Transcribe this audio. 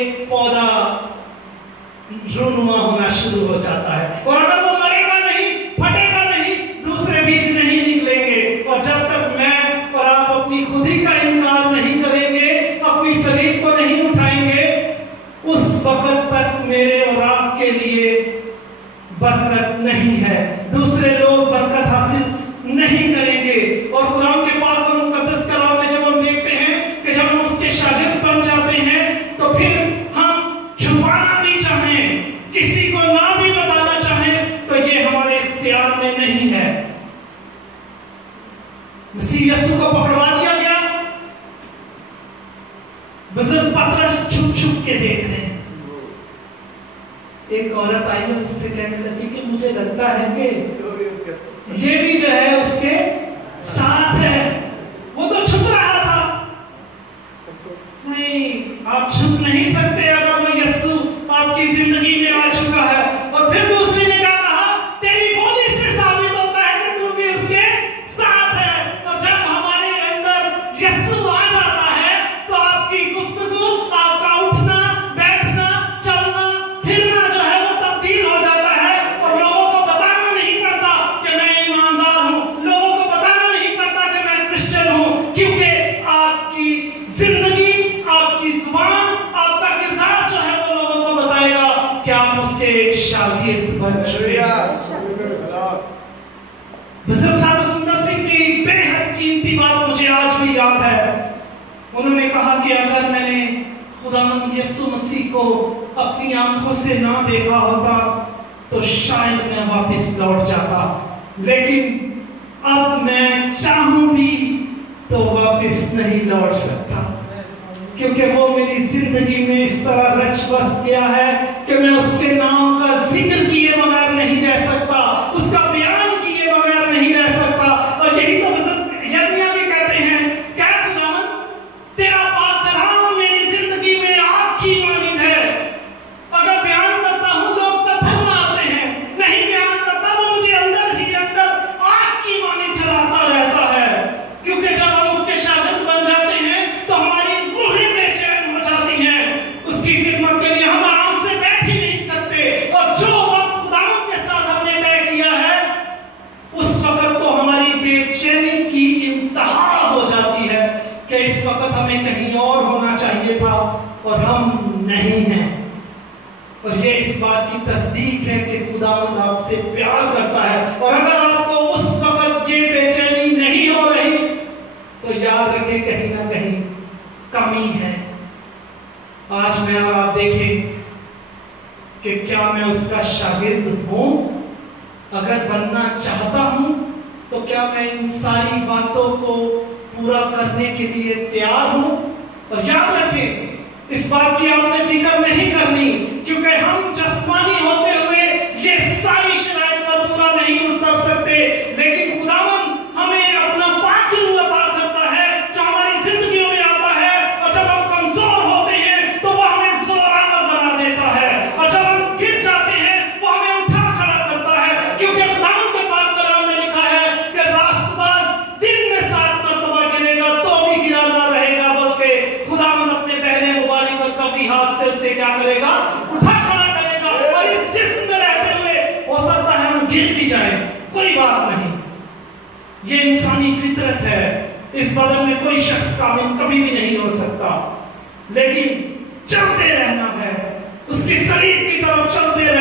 एक पौधा रूनुमा होना शुरू हो जाता है, और अगर वो मरेगा नहीं, फटेगा नहीं, दूसरे बीज नहीं निकलेंगे। और जब तक मैं और आप अपनी खुदी का इनकार नहीं करेंगे, अपनी शरीर को नहीं उठाएंगे, उस वक्त तक मेरे और आपके लिए बरकत नहीं है, दूसरे लोग बरकत हासिल नहीं करेंगे। और कुरान के पाक और मुकद्दस कलाम में जब हम देखते हैं कि जब हम उसके शागिर्द बन जाते हैं, तो फिर हम छुपाना भी चाहें, किसी को ना भी बताना चाहें, तो ये हमारे इख्तियार में नहीं है। मसीह यीशु को पकड़वा दिया गया, बुजुर्ग पतरस छुप छुप के देख रहे हैं। एक औरत आई और उससे कहने लगी कि मुझे लगता है कि ये भी जो है उसके साथ है। वो तो छुप रहा था। नहीं, आप छुप नहीं सकते अगर वो यीशु आपकी जिंदगी में आ चुका है। और फिर दूसरी ने क्या कहा, तेरी बोली से साबित होता है कि तू भी उसके साथ है। और जब हमारे अंदर यीशु आ जाता है, तो आपकी गुफ्तगू, आपका उठना, बैठना, चलना, फिरना जो है वो तब्दील हो जाता है। और लोगों को बताना नहीं पड़ता कि मैं ईमानदार हूँ, लोगों को बताना नहीं पड़ता कि मैं क्रिश्चियन हूँ, क्योंकि आपकी जिंदगी, आपकी जुबान, आपका किरदार जो है वो लोगों को बताएगा कि आप उसके शागिर्द बन चुके हैं। बुजुर्ग साधु सुंदर सिंह की बेहद कीमती बात मुझे आज भी याद है। उन्होंने कहा कि अगर मैंने खुदावंद यीशु मसीह को अपनी आंखों से ना देखा होता तो शायद मैं वापस लौट जाता, लेकिन अब मैं चाहूं भी तो वापस नहीं लौट सकता, क्योंकि वो मेरी जिंदगी में इस तरह रच बस गया है कि मैं उसके नाम का जिक्र किए बगैर नहीं रह सकता, उसका बयान किए बगैर नहीं रह सकता। और यही तो यिर्मयाह भी कहते हैं, क्या खुदावंद तेरा पाक कलाम मेरी जिंदगी में आग की मानिंद है। अगर बयान करता हूं लोग पत्थर मारते हैं, नहीं बयान करता वो मुझे अंदर ही अंदर आग की मानिंद जलाता रहता है। क्योंकि जब हम उसके शागिर्द बन जाते हैं तो हमारी रूहें बेचैन हो जाती हैं, उसकी खिदमत के लिए हम आराम से बैठ ही नहीं सकते। और जो वक्त खुदावंद के साथ हमने तय किया है, उस वक्त तो हमारी बेचैनी की इंतहा हो जाती है कि इस वक्त हमें कहीं और होना चाहिए था और हम नहीं हैं। और ये इस बात की तस्दीक है कि खुदावंद आपसे प्यार करता है। और अगर आपको उस वक्त ये बेचैनी नहीं हो रही, तो याद रखें कहीं ना कहीं कमी है। आज मैं और आप देखें कि क्या मैं उसका शागिर्द हूं। अगर बनना चाहता हूं तो क्या मैं इन सारी बातों को पूरा करने के लिए तैयार हूं। और याद रखें, इस बात की आपने फिक्र नहीं करनी, क्योंकि हम जस्मानी होते हुए ये सारी शराइत पर पूरा नहीं उतर सकते, लेकिन खुदावंद हमें अपना पाक रूह अता करता है जो हमारी जिंदगियों में आता है। और जब हम कमजोर होते हैं तो वो हमें जोरावर बना देता है, और जब हम गिर जाते हैं वो हमें उठा खड़ा करता है। क्योंकि खुदावंद के पाक कलाम में लिखा है कि रास्तबाज दिन में 7 मरतबा गिरेगा तो भी गिरा ना रहेगा, बल्कि खुदावंद अपने दहने मुबारक पर कभी हाथ से उसे क्या करेगा, उठा खड़ा करेगा। और इस जिस्म में रहते हुए हो सकता है हम गिर भी जाए, कोई बात नहीं, ये इंसानी फितरत है। इस बदन में कोई शख्स कामिल कभी भी नहीं हो सकता, लेकिन चलते रहना है, उसके शरीर की तरफ चलते रहना